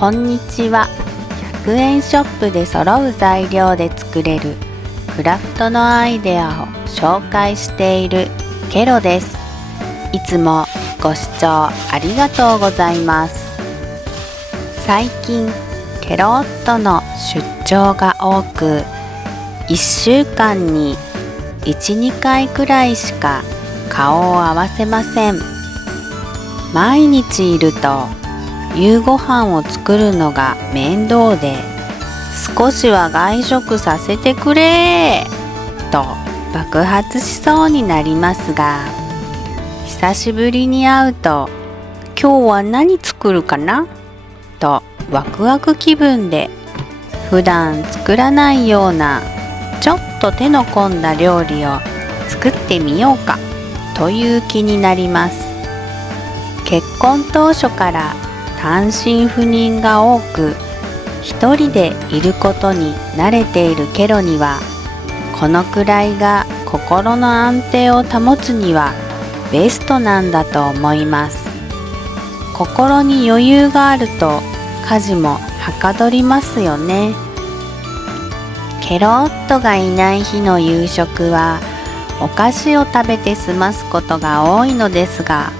こんにちは。100円ショップで揃う材料で作れるクラフトのアイデアを紹介しているケロです。いつもご視聴ありがとうございます。最近ケロ夫の出張が多く、1週間に 1,2 回くらいしか顔を合わせません。毎日いると夕ご飯を作るのが面倒で、少しは外食させてくれと爆発しそうになりますが、久しぶりに会うと今日は何作るかなとワクワク気分で、普段作らないようなちょっと手の込んだ料理を作ってみようかという気になります。結婚当初から単身赴任が多く、一人でいることに慣れているケロには、このくらいが心の安定を保つにはベストなんだと思います。心に余裕があると家事もはかどりますよね。ケロ夫がいない日の夕食はお菓子を食べて済ますことが多いのですが、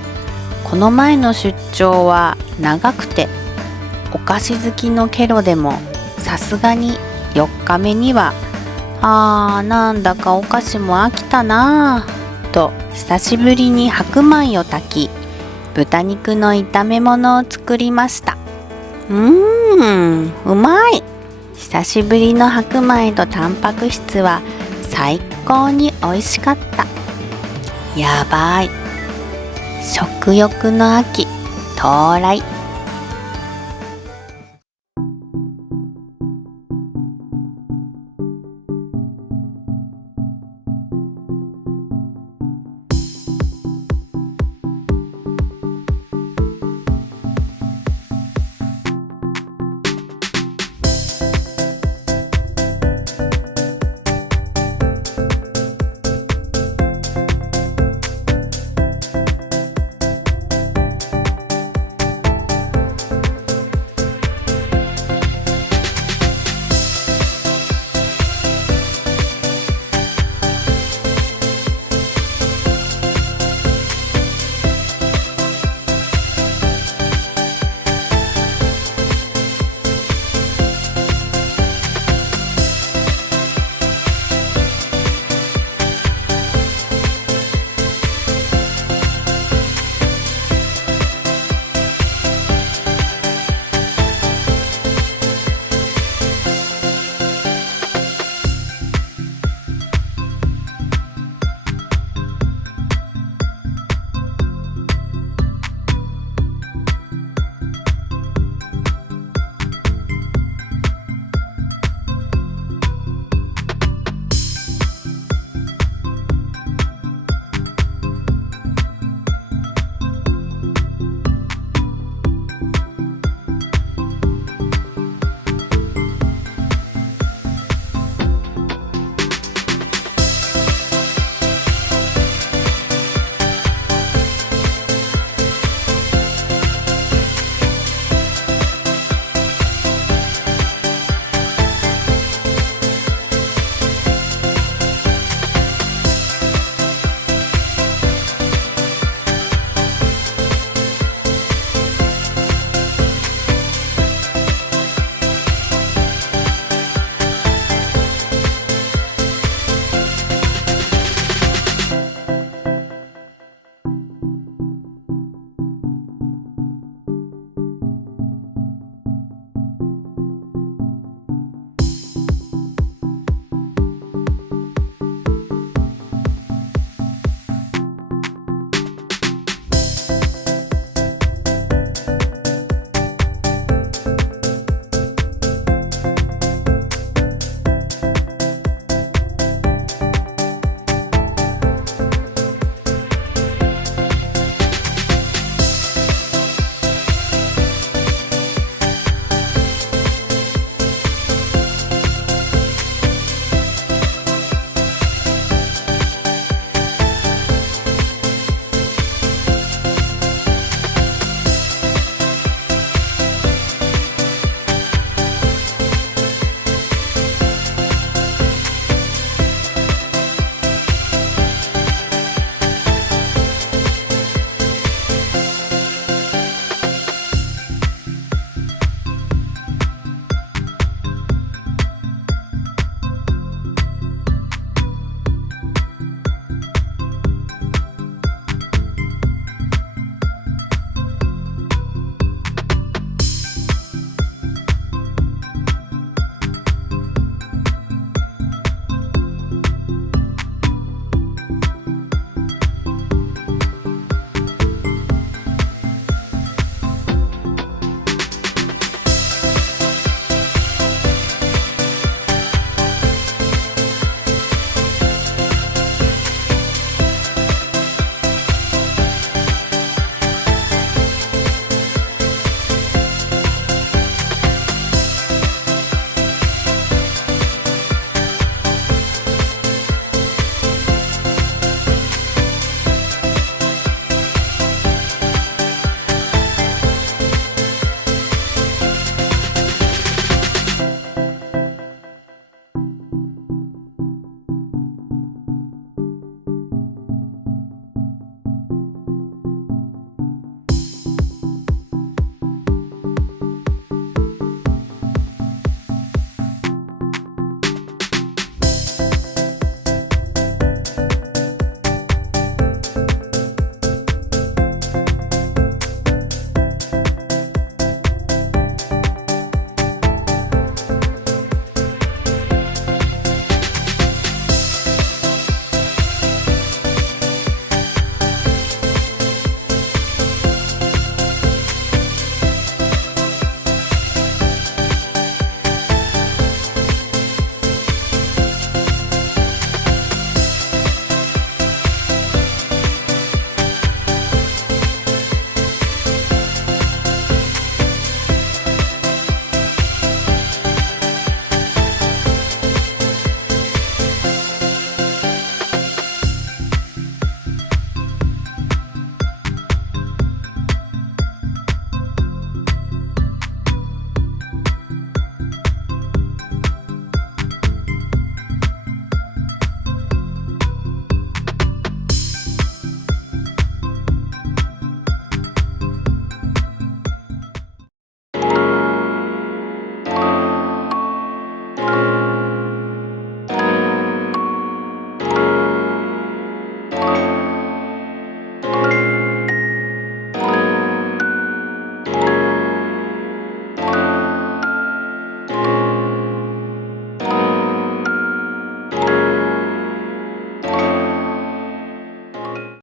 この前の出張は長くて、お菓子好きのケロでもさすがに4日目にはなんだかお菓子も飽きたなぁと久しぶりに白米を炊き、豚肉の炒め物を作りました。うまい。久しぶりの白米とタンパク質は最高に美味しかった。やばい。食欲の秋到来。